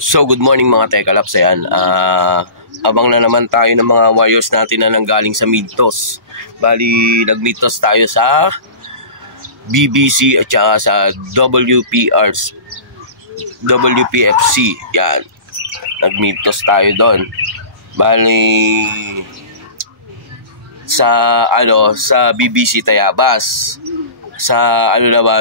So good morning mga Tekalaps. Ayan, abang na naman tayo ng mga warriors natin na nanggaling sa mid-toss. Bali, nag-mid-toss tayo sa BBC at saka sa WPFC. Yan, nag-mid-toss tayo doon. Bali, sa BBC Tayabas. Sa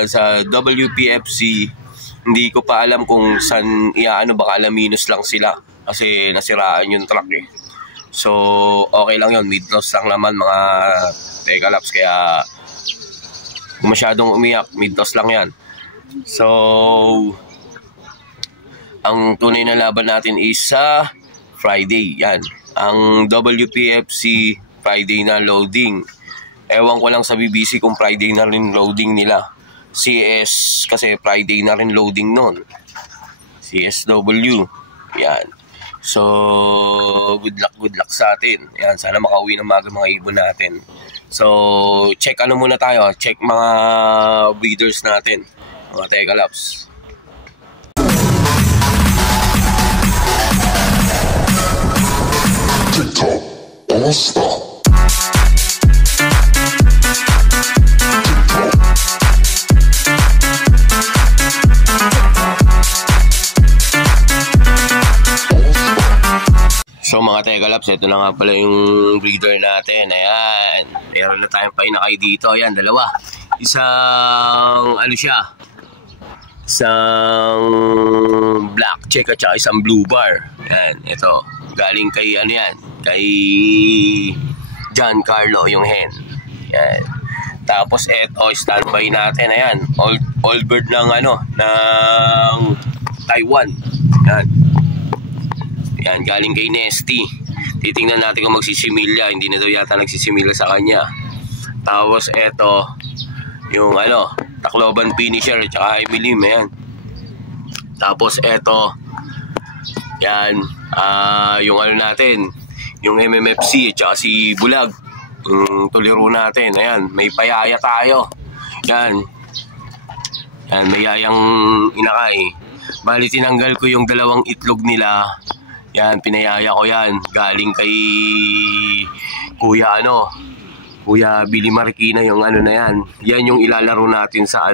sa WPFC, hindi ko pa alam kung saan baka Alaminos lang sila kasi nasiraan yung truck eh. So okay lang yun, mid-toss lang naman mga Tekalaps, kaya kung masyadong umiyak, mid-toss lang yan. So ang tunay na laban natin is sa Friday. Yan, ang WPFC Friday na loading. Ewan ko lang sa BBC kung Friday na rin loading nila. CS kasi Friday na rin loading nun. CSW. Yan. So, good luck sa atin. Yan, sana makauwi ng maga mga ibon natin. So, check muna tayo. Check mga breeders natin. Mga Tekalaps. TikTok All-Star. So mga Tekalaps, ito na nga pala yung breeder natin. Ayan, meron na tayong painakay dito. Ayan, dalawa. Isang isang black check at saka isang blue bar. Ayan, ito. Galing kay kay Giancarlo yung hen. Ayan. Tapos ito, standby natin. Ayan, old bird ng ng Taiwan. Ayan. Yan, galing kay Nesty. Titingnan natin kung magsisimilya. Hindi na daw yata nagsisimilya sa kanya. Tapos eto, yung Tacloban finisher at saka Emilim. Ayan. Tapos eto, yan, yung natin, yung MMFC at saka si Bulag. Yung tuliro natin. Ayan, may payaya tayo. Yan. Yan, may yayang inakay. Bali, tinanggal ko yung dalawang itlog nila. Yan, pinayaya ko yan. Galing kay Kuya Billy Marikina yung na yan. Yan yung ilalaro natin sa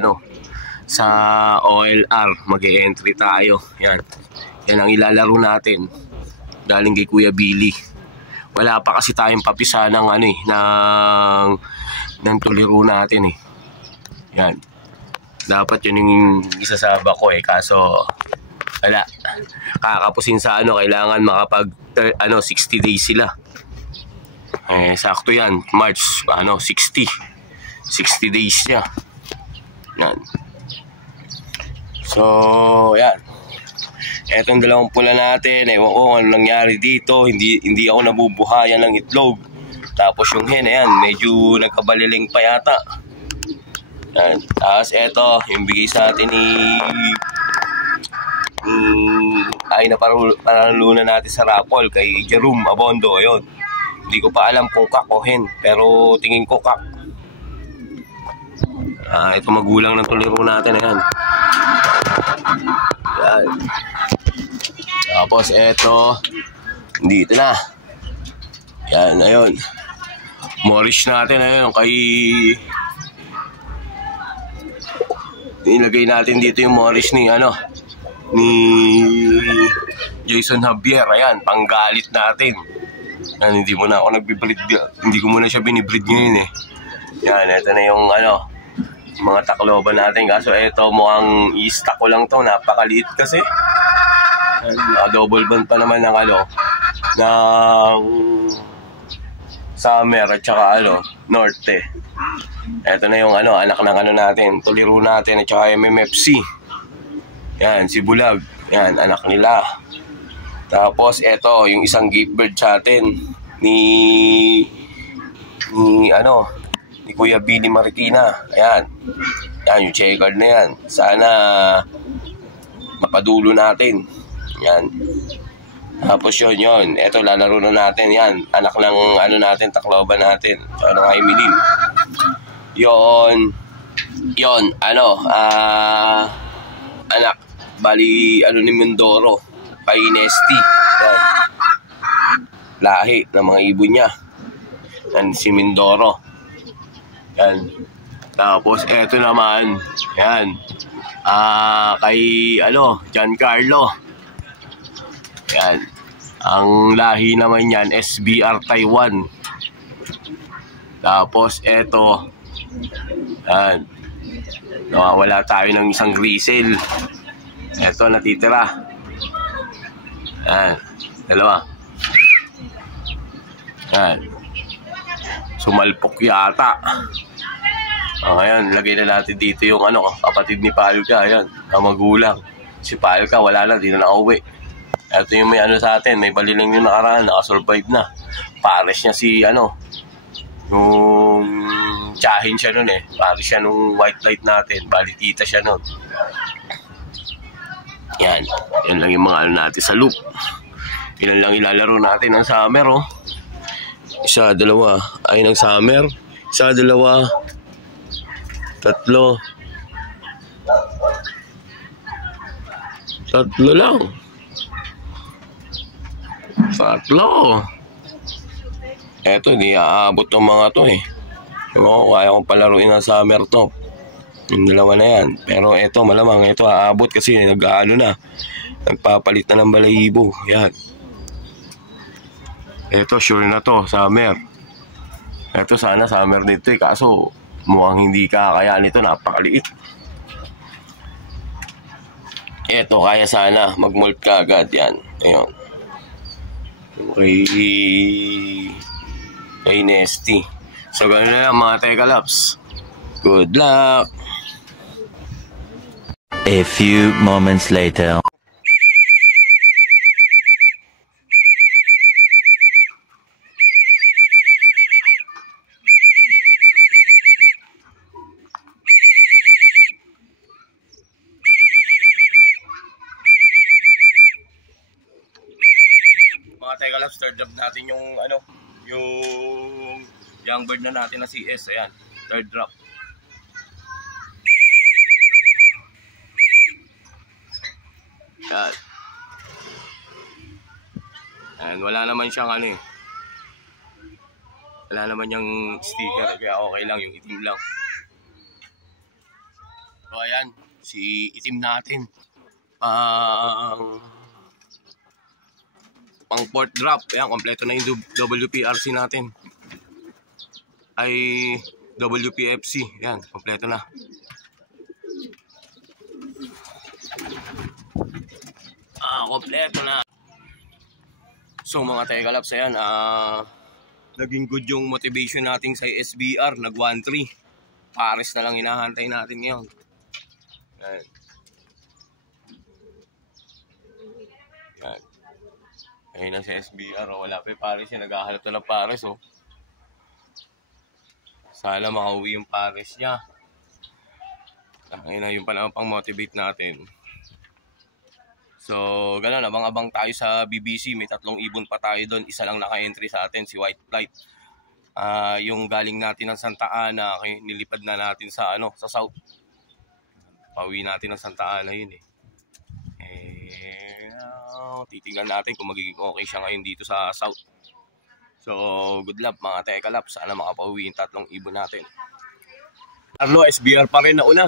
sa OLR. Mag-e-entry tayo. Yan. Yan ang ilalaro natin. Galing kay Kuya Billy. Wala pa kasi tayong papisa ng ng tuliro natin eh. Yan. Dapat yun yung isasaba ko eh. Kaso wala. Kakapusin sa kailangan makapag 60 days sila. Eh, sakto yan. March, 60 days niya. Yan. So, yan. Etong dalawang pula natin. Ewan ko ano nangyari dito. Hindi ako nabubuhayan ng itlog. Tapos yung hen, ayan, medyo nagkabaliling pa yata. Yan. Tapos eto, yung bigay sa atin ay napanalunan natin sa raffle kay Jerome Abondo. Ayun, hindi ko pa alam kung kak o hen, pero tingin ko kak. Ito magulang ng tuliro natin. Ayan. Yan. Tapos eto, dito na. Yan, ayun, Morris natin. Ayun, kay ilagay natin dito yung Morris ni Jason Javier. Ayan, panggalit natin. Yan, hindi mo na ako nagbi-breed. Hindi ko muna siya binibreed ngayon eh. Yan, ito na yung mga Tacloban natin. Kaso ito, mukhang i-stack ko lang to. Napakaliit kasi. Double band pa naman ng ng Summer at saka Norte. Ito na yung anak ng natin, tuliro natin at saka MMFC. Yan, si Bulag. Yan, anak nila. Tapos eto, yung isang gate bird sa atin ni Kuya Billy Marikina. Ayan. Yan, yung checkered na yan. Sana mapadulo natin. Yan. Tapos yun. Eto, lalaro na natin. Yan, anak ng natin, Tacloban natin. So, ng Emilim. Yun, anak Bali, ano ni Mindoro, kay Nesty. Yan. Lahi ng mga ibon niya. Yan, si Mindoro. Yan. Tapos, eto naman, yan. Kay, Giancarlo. Yan. Ang lahi naman yan, SBR Taiwan. Tapos, eto, yan. Nawawala tayo ng isang grisel. Eto, natitira. Yan. Dalawa. Yan. Sumalpok yata. Ngayon, lagay na natin dito yung kapatid ni Palka. Ayan, ang magulang. Si Palka, wala na, di na nakauwi. Ito yung may sa atin, may baliling yung nakaraan, nakasurvive na. Pares niya si yung tsahin siya nun eh. Pares siya nung white light natin, balitita siya nun. Yan, yan lang yung mga natin sa loop. Yan lang ilalaro natin ng summer, oh. Isa, dalawa, ay ng summer. Isa, dalawa, tatlo. Tatlo lang. Tatlo. Eto, hindi aabot ng mga to eh. Kaya kong palaruin ng summer to. Yung dalawa na yan. Pero eto, malamang ito aabot kasi nagpapalit na ng balahibo. Yan. Eto, sure na to, summer. Eto, sana summer dito eh. Kaso, mukhang hindi kakayanin ito, napakaliit. Eto, kaya sana mag-molt ka agad yan. Ayun. Kay Nesty. So, gano'n na lang mga Tekalaps. Good luck! A few moments later. Mga Tekalaps, third drop natin yung yung young bird na natin na CS. Ayan, third drop. Yan. And wala naman siyang wala naman yung sticker, kaya okay lang, yung itim lang. So ayan, si itim natin. Pang fourth drop. Ayan, kompleto na yung WPRC natin. Ay, WPFC. Ayan, kompleto na. Kompleto na. So mga Tekalaps, ayan, naging good yung motivation natin sa SBR. Nag 1-3. Pares na lang hinahantay natin ngayon. Ayan. Ayan. Ayun na sa SBR, wala pa yung pares niya, naghahalap na ng pares, oh. Sana makauwi yung pares niya. Ayun na, yung pala pang motivate natin. So, gano'n, abang-abang tayo sa BBC, may 3 ibon pa tayo doon, isa lang naka-entry sa atin, si White Flight. Yung galing natin ng Santa Ana, nilipad na natin sa South. Pauwi natin ng Santa Ana yun eh. Titingnan natin kung magiging okay siya ngayon dito sa South. So, good luck mga Tekalaps. Sana makapauwi yung 3 ibon natin. Arlo, SBR pa rin na una.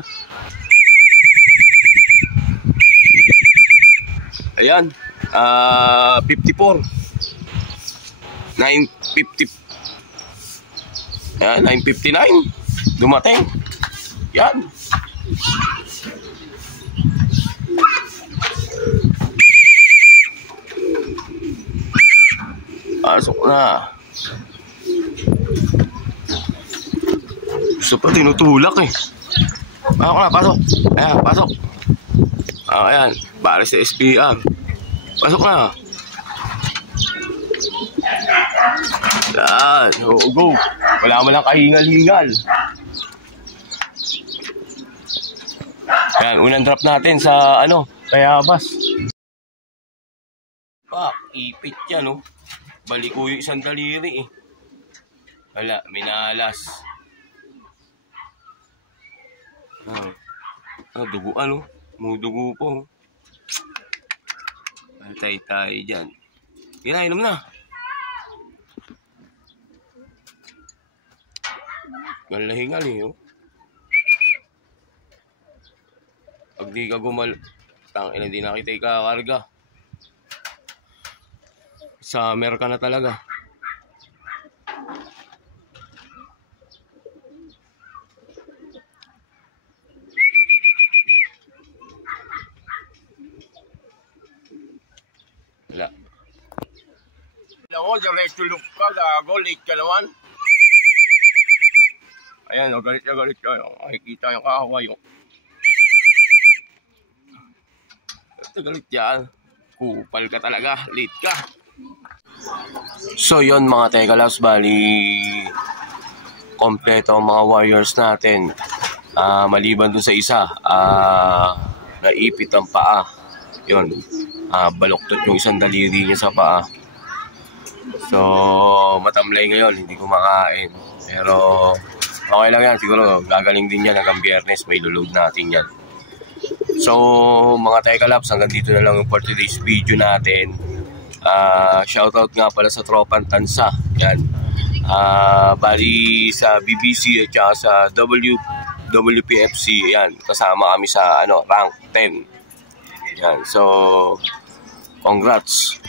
Ayan, 54. 950. Ayan, 959. Dumating. Yan. Pasok na. Gusto pa tinutulak eh. Pasok na, pasok. Ayan, pasok. Ayan, baris sa SPR. Pasok na. Yan, go. Wala mo lang kahingal-hingal. Ayan, unang drop natin sa Tayabas. Ipit yan, oh. Baliko yung isang daliri eh. Wala, minalas. Duguan, oh. Mudugo po. tayo dyan. Hinainom na. Hingal eh, oh. Pag di ka tangina, hindi nakita ikakarga. Summer ka na talaga. Wala. Alam mo, diretso look ka, gago, late ka naman. Ayan, o, galit ka. Makikita yung kakaway. Galit yan. Kupal ka talaga. Late ka. So, yun mga Teka Labs. Bali, kompleto ang mga warriors natin. Maliban dun sa isa, naipit ang paa. Yun. Baluktot yung isang daliri niya sa paa. So, matamlay ngayon. Hindi kumakain. Pero, okay lang yan. Siguro, gagaling din yan hanggang Biyernes. May lulog natin yan. So, mga Teka Labs, hanggang dito na lang for today's video natin. Shoutout nga pala sa Tropang Tansa. Yan. Bali sa BBC at saka sa WPFC. Yan. Kasama kami sa rank 10. Yan. So, congrats.